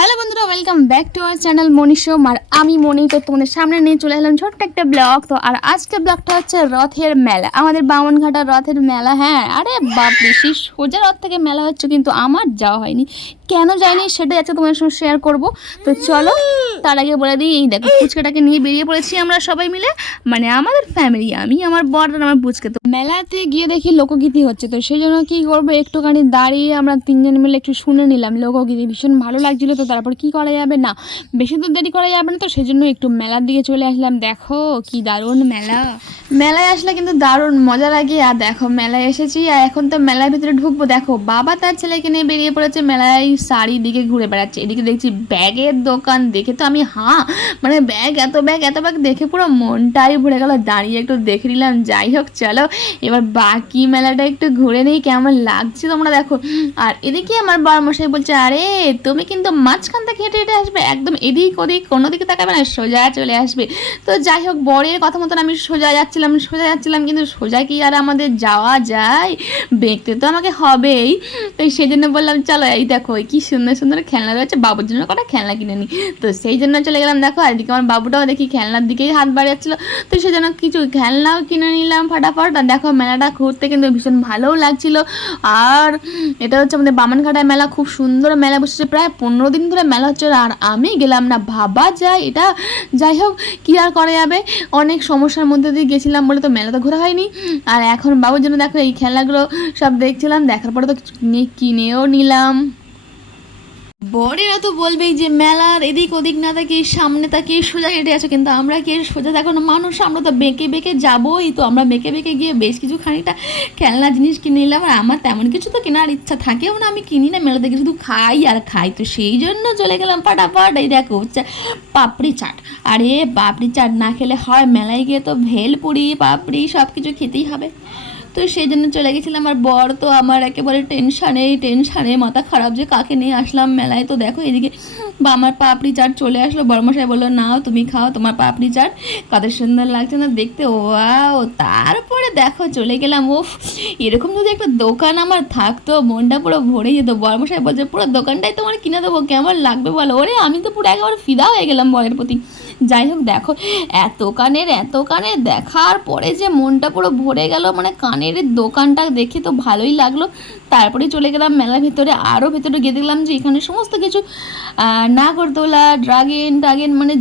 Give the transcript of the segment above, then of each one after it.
Hello বন্ধুরা, welcome back to our channel মনীষো। আর আমি মনি তো তোমাদের সামনে নিয়ে চলে এলাম ছোট্ট একটা ব্লগ। তো আর আজকের ব্লগটা হচ্ছে রথের মেলা, আমাদের বামনঘাটার রথের মেলা। হ্যাঁ, আরে বাপ বেশি সোজা রথ থেকে মেলা হচ্ছে, কিন্তু আমার যাওয়া হয়নি। কেন যায়নি সেটাই আজকে তোমাদের সঙ্গে শেয়ার করব। তো চলো, তার আগে বলে দিই, এই দেখো পুচকাটাকে নিয়ে বেরিয়ে পড়েছি আমরা সবাই মিলে, মানে আমাদের ফ্যামিলি, আমি আমার বর আর আমার পুচকে। তো মেলাতে গিয়ে দেখি লোকগীতি হচ্ছে, তো সেই জন্য কী করবো, একটুখানি দাঁড়িয়ে আমরা তিনজন মিলে একটু শুনে নিলাম লোকগীতি। ভীষণ ভালো লাগছিলো। তো তারপর কি করা যাবে, না বেশি তো দেরি করা যাবে না, তো সেই জন্য একটু মেলার দিকে চলে আসলাম। দেখো কি দারুণ মেলা, মেলায় আসলে কিন্তু দারুণ মজা লাগে। আর দেখো মেলায় এসেছি, আর এখন তো মেলার ভিতরে ঢুকবো। দেখো বাবা তার ছেলেকে নিয়ে বেরিয়ে পড়েছে মেলায়, চারিদিকে ঘুরে বেড়াচ্ছে। এদিকে দেখছি ব্যাগের দোকান, দেখে তো আমি মানে ব্যাগ এত ব্যাগ দেখে পুরো মনটাই ভরে গেল। দাঁড়িয়ে একটু দেখে নিলাম। যাই হোক, চলো এবার বাকি মেলাটা একটু ঘুরে নেই, কেমন লাগছে তোমরা দেখো। আর এদিকে আমার বড় মশাই বলছে, আরে তুমি কিন্তু মাঝখান থেকে হেঁটে হেঁটে আসবে, একদম এদিক ওদিক কোনো দিকে তাকাবে না, সোজা চলে আসবে। তো যাই হোক, বরের কথা মতন আমি সোজা যাচ্ছিলাম, কিন্তু সোজা কি আর আমাদের যাওয়া যায়, বেঁকতে তো আমাকে হবেই। তো সেই জন্য বললাম চলো, এই দেখো কি সুন্দর সুন্দর খেলনা রয়েছে, বাবুর জন্য কটা খেলনা কিনে নিই। তো সেই জন্য চলে গেলাম। দেখো আর এদিকে আমার বাবুটাও দেখি খেলনার দিকেই হাত বাড়িয়েছিল, তো সেই জন্য কিছু খেলনাও কিনে নিলাম ফাটাফাট। আর দেখো মেলাটা ঘুরতে কিন্তু ভীষণ ভালোও লাগছিল। আর এটা হচ্ছে আমাদের বামনঘাটার মেলা, খুব সুন্দর মেলা বসেছে, প্রায় 15 দিন ধরে মেলা হচ্ছে। আর আমি গেলাম না, ভাবা যায় এটা। যাই হোক, কী আর করা যাবে, অনেক সমস্যার মধ্যে দিয়ে গেছিলাম বলে তো মেলা তো ঘোরা হয়নি। আর এখন বাবুর জন্য দেখো এই খেলনাগুলো সব দেখছিলাম, দেখার পরে তো কিনেও নিলাম। বরেরা তো বলবেই যে মেলার এদিক ওদিক না তাকিয়ে সামনে তাকিয়ে সোজা হেঁটে আছো, কিন্তু আমরা কি সোজা দেখো না মানুষ, আমরা তো বেঁকে বেঁকে যাবোই। তো আমরা বেঁকে বেঁকে গিয়ে বেশ কিছু খানিকটা খেলনা জিনিস কিনে নিলাম। আর আমার তেমন কিছু তো কেনার ইচ্ছা থাকেও না, আমি কিনি না মেলা থেকে, শুধু খাই আর খাই। তো সেই জন্য চলে গেলাম ফাটাফাট। এই দেখো পাপড়ি চাট, আরে পাপড়ি চাট না খেলে হয়, মেলায় গিয়ে তো ভেলপুরি পাপড়ি সব কিছু খেতেই হবে। তো সেই জন্য চলে গেছিলাম। আর বর তো আমার একেবারে টেনশানে মাথা খারাপ যে কাকে নিয়ে আসলাম মেলায়। তো দেখো এদিকে বা আমার পাপড়ি চাট চলে আসলো, বড়মশাই বললো নাও তুমি খাও, তোমার পাপড়ি চাট কত সুন্দর লাগছে না দেখতে, ওয়াও। তারপরে দেখো চলে গেলাম। ওফ, এরকম যদি একটা দোকান আমার থাকতো, মনটা পুরো ভরে যেত। বড়মশাই বলছে পুরো দোকানটাই তোমার কিনে দেবো, কেমন লাগবে বলো। ওরে আমি তো পুরো একেবারে ফিদা হয়ে গেলাম বরের প্রতি। যাই হোক, দেখো এত কানের দেখার পরে যে মনটা পুরো ভরে গেল, মানে কানের দোকানটা দেখে তো ভালোই লাগলো। তারপরে চলে গেলাম মেলার ভিতরে। আরও ভেতরে গিয়ে দেখলাম যে এখানে সমস্ত কিছু নাগরদোলা, ড্রাগন মানে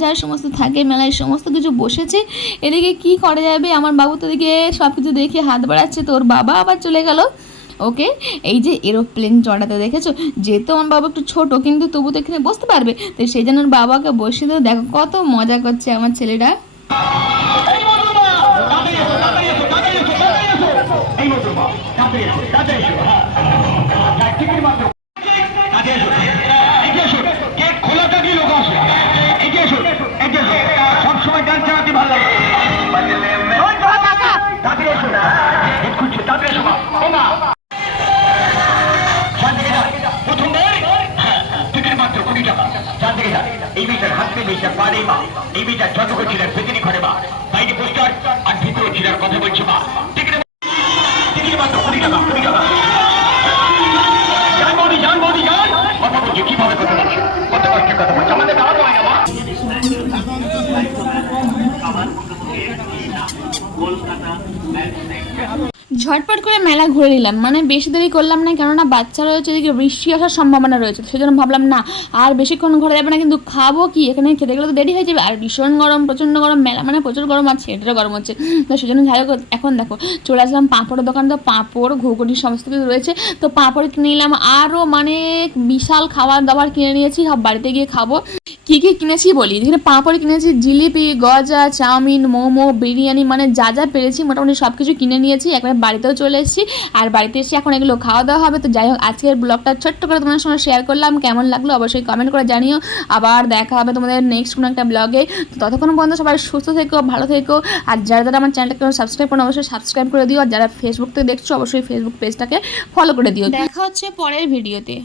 যা সমস্ত থাকে মেলায় সমস্ত কিছু বসেছে। এদিকে কি করা যাবে, আমার বাবু তো এদিকে সব কিছু দেখে হাত বাড়াচ্ছে, তোর বাবা আবার চলে গেল ওকে এই যে এরোপ্লেন চড়াতে। দেখেছো, যেহেতু আমার বাবা একটু ছোট, কিন্তু তবু তো এখানে বসতে পারবে, তো সেই জন্য বাবাকে বসে দেবো। দেখো কত মজা করছে আমার ছেলেটা। এই বিচার হাতে বিচার পারে মা, এই বিচার যত করছিলেন ভেতরি ঘরে মা, বাইরে পোস্টার আর ভিতরে ছিলার কথা বলছে মা। টিকিট মাত্র 20 টাকা, 20 টাকা। জান বৌদি জান, কথা বলছি কিভাবে কথা বলছি, কত কষ্টের কথা বলছি, আমাদের দাওয়া তো হয় না মা। ঝটপট করে মেলা ঘুরে নিলাম, মানে বেশি দেরি করলাম না, কেননা বাচ্চা রয়েছে, এদিকে বৃষ্টি আসার সম্ভাবনা রয়েছে। সেজন্য ভাবলাম না আর বেশিক্ষণ ঘোরা যাবে না, কিন্তু খাবো কি, এখানে খেতে গেলে তো দেরি হয়ে যাবে। আর ভীষণ গরম, প্রচণ্ড গরম, মেলা মানে প্রচুর গরম, আর ছেলেটারও গরম হচ্ছে। তো সেজন্য যাই হোক, এখন দেখো চলে আসলাম পাঁপড়ের দোকান। তো পাঁপড় ঘুগনি সমস্ত কিছু রয়েছে, তো পাঁপড় কিনে নিলাম। আরও মানে বিশাল খাবার দাবার কিনে নিয়েছি, সব বাড়িতে গিয়ে খাবো। কী কী কিনেছি বলি, এখানে পাঁপড় কিনেছি, জিলিপি, গজা, চাউমিন, মোমো, বিরিয়ানি, মানে যা পেরেছি মোটামুটি সব কিছু কিনে নিয়েছি। একবার বাড়িতেও চলে এসেছি, আর বাড়িতে এসে এখন এগুলো খাওয়া দাওয়া হবে। তো যাই হোক, আজকের ব্লগটা ছোট্ট করে তোমাদের সঙ্গে শেয়ার করলাম, কেমন লাগলো অবশ্যই কমেন্ট করে জানিও। আবার দেখা হবে তোমাদের নেক্সট কোনো একটা ব্লগে। তো ততক্ষণ পর্যন্ত সবাই সুস্থ থেকো, ভালো থেকো। আর যারা আমার চ্যানেলটাকে সাবস্ক্রাইব করো অবশ্যই সাবস্ক্রাইব করে দিও। আর যারা ফেসবুক থেকে দেখছো অবশ্যই ফেসবুক পেজটাকে ফলো করে দিও। দেখা হচ্ছে পরের ভিডিওতে।